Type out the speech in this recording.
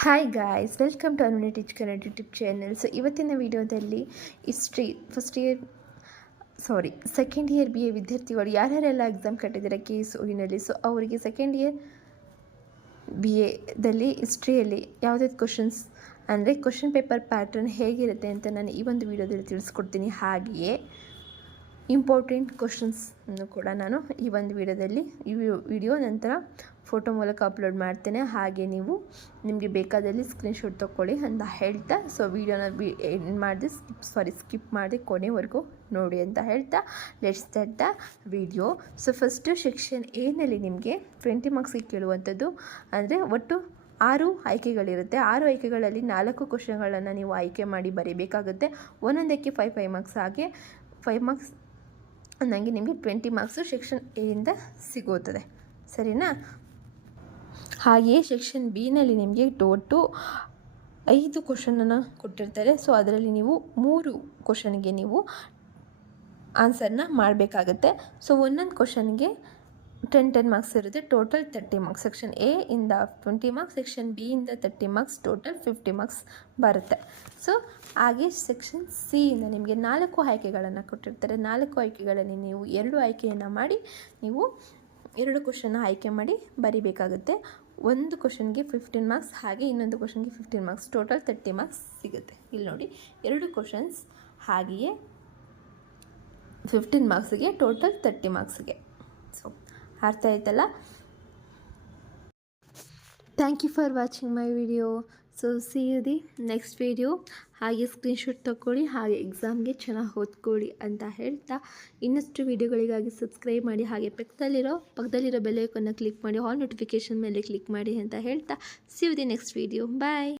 Hi guys, welcome to ಅನುನಿ teach Kannada YouTube channel. So ಇವತ್ತಿನ ವಿಡಿಯೋದಲ್ಲಿ ಹಿಸ್ಟ್ರಿ ಸೆಕೆಂಡ್ ಇಯರ್ BA ವಿದ್ಯಾರ್ಥಿಗಳು ಯಾರ್ಯಾರೆಲ್ಲ ಎಕ್ಸಾಮ್ ಕಟ್ಟಿದ್ದಾರೆ KSOEನಲ್ಲಿ, ಸೊ ಅವರಿಗೆ ಸೆಕೆಂಡ್ ಇಯರ್ BAದಲ್ಲಿ ಹಿಸ್ಟ್ರಿಯಲ್ಲಿ ಯಾವುದಾದ್ರು ಕ್ವಶನ್ಸ್ ಅಂದರೆ ಕ್ವಶನ್ ಪೇಪರ್ ಪ್ಯಾಟರ್ನ್ ಹೇಗಿರುತ್ತೆ ಅಂತ ನಾನು ಈ ಒಂದು ವಿಡಿಯೋದಲ್ಲಿ ತಿಳಿಸ್ಕೊಡ್ತೀನಿ. ಹಾಗೆಯೇ ಇಂಪಾರ್ಟೆಂಟ್ ಕ್ವಶನ್ಸನ್ನು ಕೂಡ ನಾನು ಈ ಒಂದು ವಿಡಿಯೋದಲ್ಲಿ ವಿಡಿಯೋ ನಂತರ ಫೋಟೋ ಮೂಲಕ ಅಪ್ಲೋಡ್ ಮಾಡ್ತೇನೆ. ಹಾಗೆ ನೀವು ನಿಮಗೆ ಬೇಕಾದಲ್ಲಿ ಸ್ಕ್ರೀನ್ಶಾಟ್ ತೊಗೊಳ್ಳಿ ಅಂತ ಹೇಳ್ತಾ, ಸೊ ವಿಡಿಯೋನ ಸ್ಕಿಪ್ ಮಾಡಿ ಕೊನೆವರೆಗೂ ನೋಡಿ ಅಂತ ಹೇಳ್ತಾ let's start the video. So first section ಎನಲ್ಲಿ ನಿಮಗೆ 20 ಮಾರ್ಕ್ಸಿಗೆ ಕೇಳುವಂಥದ್ದು. ಅಂದರೆ ಒಟ್ಟು 6 ಆಯ್ಕೆಗಳಿರುತ್ತೆ. 6 ಆಯ್ಕೆಗಳಲ್ಲಿ 4 ಕ್ವಶನ್ಗಳನ್ನು ನೀವು ಆಯ್ಕೆ ಮಾಡಿ ಬರೀಬೇಕಾಗುತ್ತೆ. ಒಂದೊಂದಕ್ಕೆ 5 ಮಾರ್ಕ್ಸ್. ಹಾಗೆ 5 ಮಾರ್ಕ್ಸ್ ನನಗೆ ನಿಮಗೆ 20 ಮಾರ್ಕ್ಸು ಸೆಕ್ಷನ್ ಎಯಿಂದ ಸಿಗುತ್ತದೆ, ಸರಿನಾ? ಹಾಗೆಯೇ ಸೆಕ್ಷನ್ ಬಿನಲ್ಲಿ ನಿಮಗೆ ಒಟ್ಟು 5 ಕ್ವಶನನ್ನು ಕೊಟ್ಟಿರ್ತಾರೆ. ಸೊ ಅದರಲ್ಲಿ ನೀವು 3 ಕ್ವಶನ್ಗೆ ನೀವು ಆನ್ಸರ್ನ ಮಾಡಬೇಕಾಗತ್ತೆ. ಸೊ ಒಂದೊಂದು ಕ್ವಶನ್ಗೆ 10 ಮಾರ್ಕ್ಸ್ ಇರುತ್ತೆ. Total 30 marks. ಸೆಕ್ಷನ್ ಎ ಇಂದ 20 ಮಾರ್ಕ್ಸ್, ಸೆಕ್ಷನ್ ಬಿ ಇಂದ 30 ಮಾರ್ಕ್ಸ್, ಟೋಟಲ್ 50 ಮಾರ್ಕ್ಸ್ ಬರುತ್ತೆ. ಸೊ ಹಾಗೆ ಸೆಕ್ಷನ್ ಸಿ ಇಂದ ನಿಮಗೆ 4 ಆಯ್ಕೆಗಳನ್ನು ಕೊಟ್ಟಿರ್ತಾರೆ. 4 ಆಯ್ಕೆಗಳಲ್ಲಿ ನೀವು 2 ಆಯ್ಕೆಯನ್ನು ಮಾಡಿ ನೀವು 2 ಕ್ವಶನ್ನ ಆಯ್ಕೆ ಮಾಡಿ ಬರೀಬೇಕಾಗುತ್ತೆ. ಒಂದು ಕ್ವಶನ್ಗೆ 15 ಮಾರ್ಕ್ಸ್, ಹಾಗೆ ಇನ್ನೊಂದು ಕ್ವಶನ್ಗೆ 15 ಮಾರ್ಕ್ಸ್, ಟೋಟಲ್ 30 ಮಾರ್ಕ್ಸ್ ಸಿಗುತ್ತೆ. ಇಲ್ಲಿ ನೋಡಿ, 2 ಕ್ವಶನ್ಸ್ ಹಾಗೆಯೇ 15 ಮಾರ್ಕ್ಸಿಗೆ, ಟೋಟಲ್ 30 ಮಾರ್ಕ್ಸಿಗೆ. ಸೊ ಅರ್ಥ ಆಯ್ತಲ್ಲ? Thank you for watching my video. So see you the next video. ಹಾಗೆ ಸ್ಕ್ರೀನ್ಶಾಟ್ ತಗೊಳ್ಳಿ, ಹಾಗೆ ಎಕ್ಸಾಮ್ಗೆ ಚೆನ್ನಾಗಿ ಓದ್ಕೊಳ್ಳಿ ಅಂತ ಹೇಳ್ತಾ, ಇನ್ನಷ್ಟು ವಿಡಿಯೋಗಳಿಗಾಗಿ ಸಬ್ಸ್ಕ್ರೈಬ್ ಮಾಡಿ, ಹಾಗೆ ಪಕ್ಕದಲ್ಲಿರೋ ಬೆಲ್ ಐಕಾನ್ನ ಕ್ಲಿಕ್ ಮಾಡಿ, ಆಲ್ ನೋಟಿಫಿಕೇಷನ್ ಮೇಲೆ ಕ್ಲಿಕ್ ಮಾಡಿ ಅಂತ ಹೇಳ್ತಾ, see you the next video. Bye.